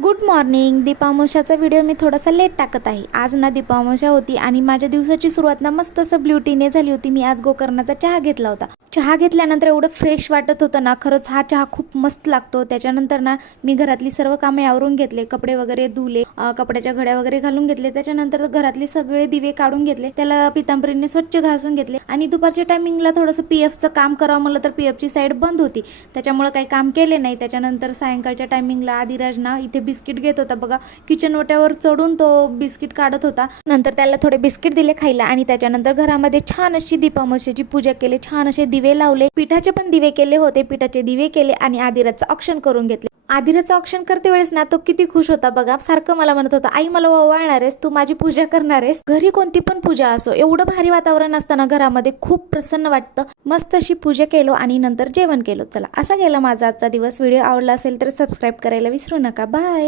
Good morning. दीपावशाचा video मी थोडासा लेट टाकत आहे. आज ना दीपावशा होती आणि माझ्या दिवसाची सुरुवात ना मस्त असं ब्लू टीने झाली होती. मी आज गोकर्णाचा चहा घेतला होता. चहा घेतल्यानंतर एवढं फ्रेश वाटत होतं ना, खरंच हा चहा खूप मस्त लागतो. त्याच्यानंतर ना मी घरातली सर्व कामे आवरून घेतले, कपडे वगैरे धुले, कपड्याच्या घड्या वगैरे घालून घेतले. त्याच्यानंतर घरातले सगळे दिवे काढून घेतले, त्याला पितांबरीने स्वच्छ घासून घेतले आणि दुपारच्या टायमिंगला थोडंसं पीएफचं काम करावं म्हणलं तर पीएफची साईड बंद होती, त्याच्यामुळे काही काम केले नाही. त्याच्यानंतर सायंकाळच्या टायमिंगला आदिराज ना इथे बिस्किट घेत होता बघा. किचन ओट्यावर चढून तो बिस्किट काढत होता. नंतर त्याला थोडे बिस्किट दिले खायला आणि त्याच्यानंतर घरामध्ये छान अशी दीपावशीची पूजा केली. छान असे दिवे लावले, पिठाचे पण दिवे केले होते, पिठाचे दिवे केले आणि आदिराजचं औक्षण करून घेतले. आदिराजचं औक्षण करते वेळेस ना तो किती खुश होता बघा. सारखं मला म्हणत होता, आई मला ओवाळणार आहेस तू, माझी पूजा करणार आहेस. घरी कोणती पण पूजा असो, एवढं भारी वातावरण असताना घरामध्ये खूप प्रसन्न वाटतं. मस्त अशी पूजा केलो आणि नंतर जेवण केलो. चला, असा गेला माझा आजचा दिवस. व्हिडिओ आवडला असेल तर सबस्क्राईब करायला विसरू नका. बाय.